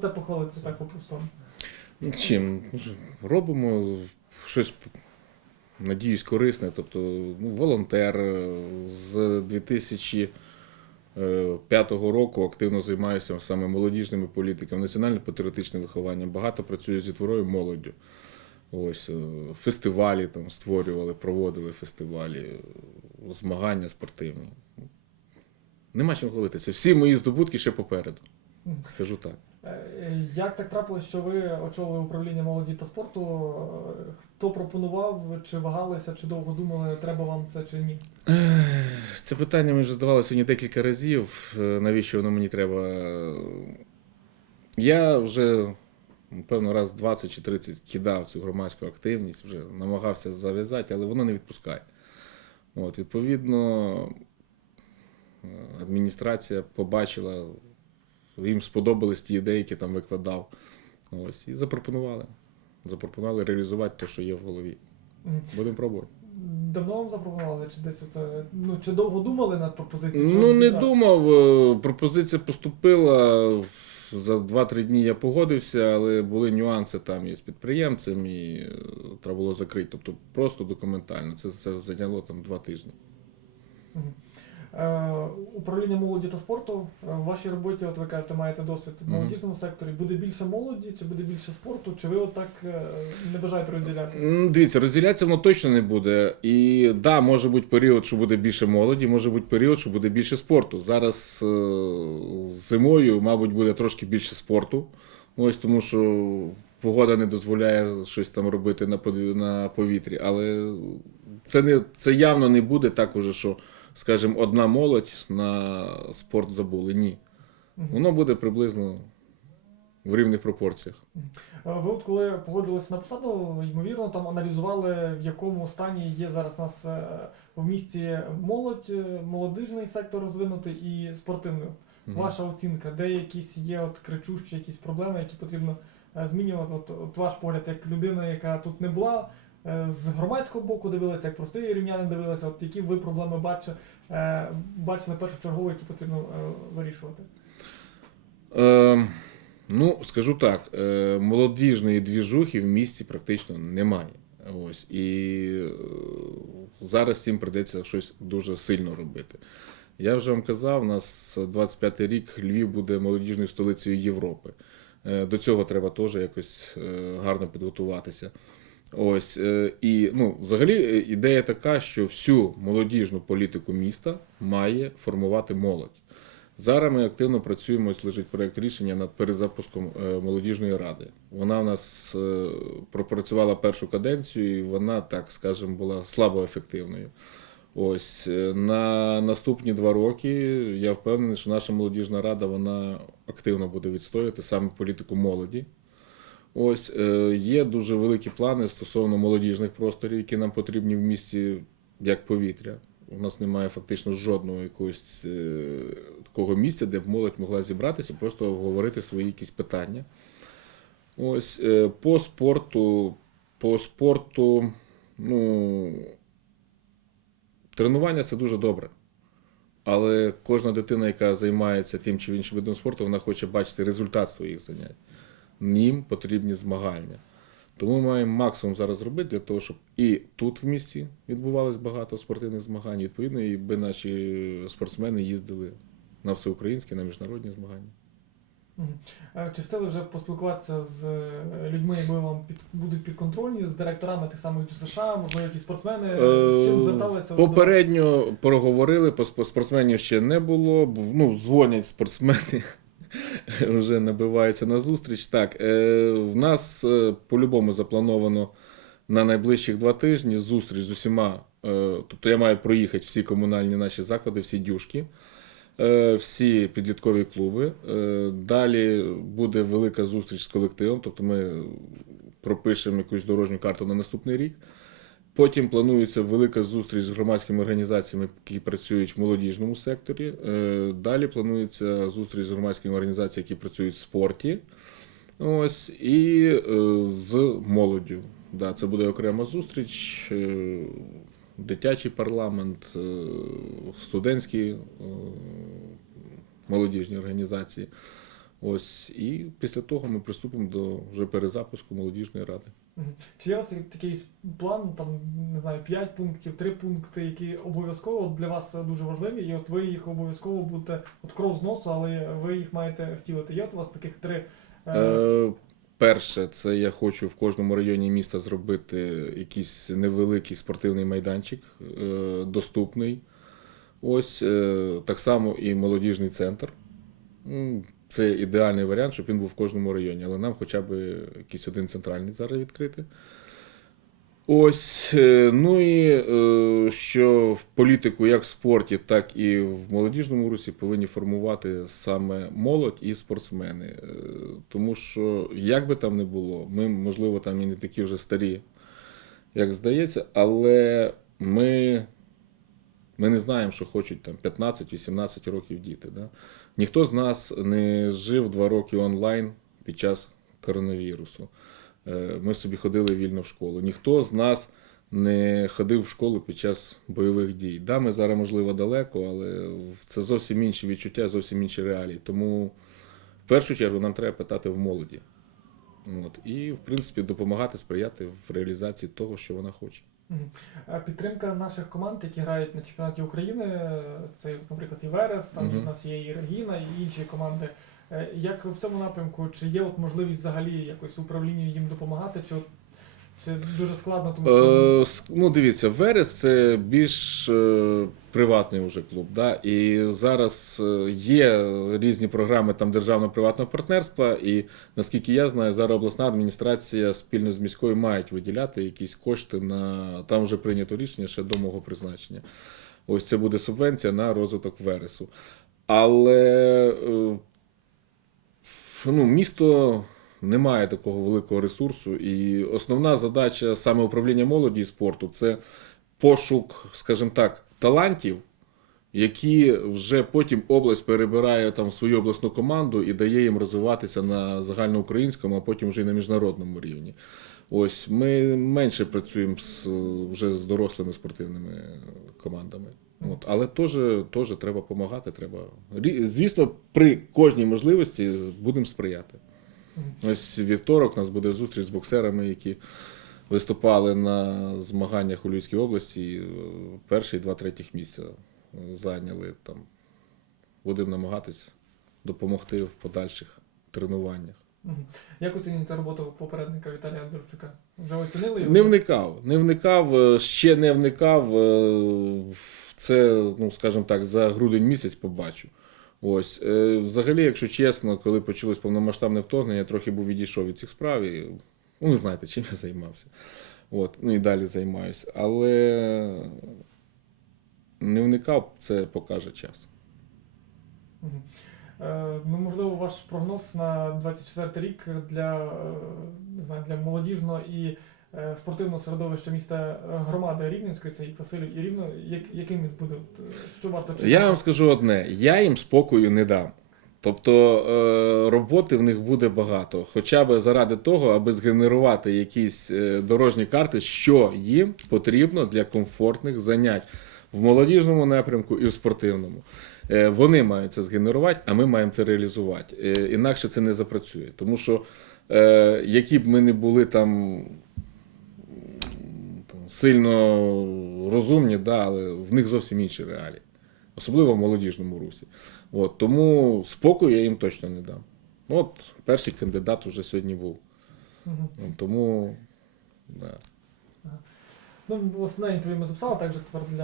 Те похвалити так по-простому. Ну, Чим? Робимо щось, надіюсь, корисне. Тобто, ну, волонтер е, з 2005 року активно займаюся саме молодіжними політиками, національно-патріотичним вихованням. Багато працюю зі творою молоддю. Ось, е, фестивалі там створювали, проводили фестивалі, змагання спортивні. Нема чим хвалитися. Всі мої здобутки ще попереду. Скажу так. Е, Як так трапилось, що ви очолили управління молоді та спорту? Е, Хто пропонував, чи вагалися, чи довго думали, треба вам це чи ні? Це питання ми вже задавали сьогодні декілька разів. Е, Навіщо воно мені треба? Я вже, напевно, раз 20 чи 30 кидав цю громадську активність, вже намагався зав'язати, але воно не відпускає. От, відповідно, адміністрація побачила, їм сподобались ті ідеї, які там викладав. Ось, і запропонували. Запропонували реалізувати те, що є в голові. Будемо пробувати. Давно вам запропонували, чи десь оце? Ну чи довго думали над пропозицією? Ну, не відразу? думав. е, Пропозиція поступила. За 2-3 дні я погодився, але були нюанси там і з підприємцем, і е, треба було закрити. Тобто просто документально. Це все зайняло там 2 тижні. Е, Управління молоді та спорту е, в вашій роботі, от ви кажете, маєте досвід в молодіжному секторі. Буде більше молоді, чи буде більше спорту? Чи ви отак е, не бажаєте розділяти? Дивіться, розділятися воно точно не буде. І да, може бути період, що буде більше молоді, може бути період, що буде більше спорту. Зараз зимою, мабуть, буде трошки більше спорту. Ось тому, що погода не дозволяє щось там робити на повітрі. Але це не це явно не буде так уже, що, скажімо, одна молодь на спорт забули. Ні. Воно буде приблизно в рівних пропорціях. Ви от коли погоджувалися на посаду, ймовірно, там аналізували, в якому стані є зараз у нас е, в місті молодь, е, молодижний сектор розвинутий і спортивний. Ваша оцінка, де якісь є от кричущі якісь проблеми, які потрібно е, змінювати? От, от ваш погляд, як людина, яка тут не була, з громадського боку дивилася, як простий рівнянин дивилася, от які ви проблеми бачите, е, бачили першочергово, які потрібно е, вирішувати? Е, ну, скажу так, е, молодіжної двіжухи в місті практично немає. Ось. І е, зараз цим прийдеться щось дуже сильно робити. Я вже вам казав, у нас 25-й рік Львів буде молодіжною столицею Європи. Е, До цього треба теж якось е, гарно підготуватися. Ось е, і ну, взагалі е, ідея така, що всю молодіжну політику міста має формувати молодь. Зараз ми активно працюємо, ось лежить проєкт рішення над перезапуском е, молодіжної ради. Вона у нас пропрацювала першу каденцію, і вона, так скажемо, була слабо ефективною. Ось на наступні два роки я впевнений, що наша молодіжна рада вона активно буде відстоювати саме політику молоді. Ось е, є дуже великі плани стосовно молодіжних просторів, які нам потрібні в місті як повітря. У нас немає фактично жодного якогось е, такого місця, де б молодь могла зібратися, просто обговорити свої якісь питання. Ось е, по спорту, по спорту, ну, тренування це дуже добре. Але кожна дитина, яка займається тим чи іншим видом спорту, вона хоче бачити результат своїх занять. Їм потрібні змагання. Тому ми маємо максимум зараз зробити для того, щоб і тут в місті відбувалось багато спортивних змагань, відповідно, і би наші спортсмени їздили на всеукраїнські, на міжнародні змагання. Чи встигли вже поспілкуватися з е, людьми, які вам під, будуть підконтрольні, з директорами тих самих ДЮСШ, можливо, якісь спортсмени, з чим Е, зверталися? Попередньо проговорили, по- по- спортсменів ще не було. Ну, дзвонять спортсмени, вже набиваються на зустріч. Так, е, в нас е, по-любому заплановано на найближчих два тижні зустріч з усіма. е, Тобто я маю проїхати всі комунальні наші заклади, всі дюшки. Всі підліткові клуби. Далі буде велика зустріч з колективом, тобто ми пропишемо якусь дорожню карту на наступний рік. Потім планується велика зустріч з громадськими організаціями, які працюють в молодіжному секторі. Е, Далі планується зустріч з громадськими організаціями, які працюють в спорті. Ось, і е, з молоддю. Да, це буде окрема зустріч, е, дитячий парламент, студентські молодіжні організації. Ось, і після того ми приступимо до вже перезапуску молодіжної ради. Чи є у вас такий план, там, не знаю, 5 пунктів, 3 пункти, які обов'язково для вас дуже важливі, і от ви їх обов'язково будете от кров з носу, але ви їх маєте втілити. Є от у вас таких три. е, Е, перше, це я хочу в кожному районі міста зробити якийсь невеликий спортивний майданчик, е, доступний. Ось е, так само і молодіжний центр. Це ідеальний варіант, щоб він був в кожному районі, але нам хоча б якийсь один центральний зараз відкрити. Ось, е, ну і е, що в політику, як в спорті, так і в молодіжному русі повинні формувати саме молодь і спортсмени. Е, Тому що, як би там не було, ми, можливо, там і не такі вже старі, як здається, але ми, ми не знаємо, що хочуть там 15-18 років діти. Да? Ніхто з нас не жив два роки онлайн під час коронавірусу. Е, Ми собі ходили вільно в школу. Ніхто з нас не ходив в школу під час бойових дій. Да, ми зараз, можливо, далеко, але це зовсім інші відчуття, зовсім інші реалії. Тому в першу чергу нам треба питати в молоді. От. І, в принципі, допомагати, сприяти в реалізації того, що вона хоче. Е, Підтримка наших команд, які грають на чемпіонаті України, це, наприклад, і Верес, там Мгм. у нас є і Регіна, і інші команди. Е, Як в цьому напрямку, чи є от можливість взагалі якось управлінню їм допомагати, чи, от, чи дуже складно, тому що Е, ну, дивіться, Верес це більш е, приватний уже клуб. Да? І зараз е, є різні програми там державно-приватного партнерства. І наскільки я знаю, зараз обласна адміністрація спільно з міською мають виділяти якісь кошти на там вже прийнято рішення ще до мого призначення. Ось це буде субвенція на розвиток Вересу. Але е, ну, місто не має такого великого ресурсу. І основна задача саме управління молоді і спорту це пошук, скажімо так, талантів, які вже потім область перебирає там свою обласну команду і дає їм розвиватися на загальноукраїнському, а потім вже й на міжнародному рівні. Ось ми менше працюємо з, вже з дорослими спортивними командами. От, але теж, теж треба допомагати. Треба. Звісно, при кожній можливості будемо сприяти. Ось вівторок у нас буде зустріч з боксерами, які виступали на змаганнях у Львівській області. і, е, Перші два третіх місця е, зайняли там. Будемо намагатись допомогти в подальших тренуваннях. Як оцінюєте роботу попередника Віталія Андрушчука? Вже оцінили його? Не вникав, не вникав, е, ще не вникав. Це, ну скажімо так, за грудень місяць побачу. Ось. Е, Взагалі, якщо чесно, коли почалось повномасштабне вторгнення, я трохи був відійшов від цих справ. І, ну, ви знаєте, чим я займався. От, ну і далі займаюся. Але не вникав, це покаже час. Е, Ну, можливо, ваш прогноз на 24 рік для, е, не знаю, для молодіжного і спортивного середовища міста е, громади Рівненської, це і Василів і Рівно, як, яким він буде? Е, Що варто чекати? Я вам скажу одне: я їм спокою не дам. Тобто е, роботи в них буде багато, хоча б заради того, аби згенерувати якісь е, дорожні карти, що їм потрібно для комфортних занять в молодіжному напрямку і в спортивному. Е, Вони мають це згенерувати, а ми маємо це реалізувати. Е, Інакше це не запрацює. Тому що е, які б ми не були там, сильно розумні, да, але в них зовсім інші реалії особливо в молодіжному русі. От, тому спокою я їм точно не дам. Ну, От перший кандидат вже сьогодні був. Угу. Тому да. Ну, основне інтерв'ю ми записали, також тепер для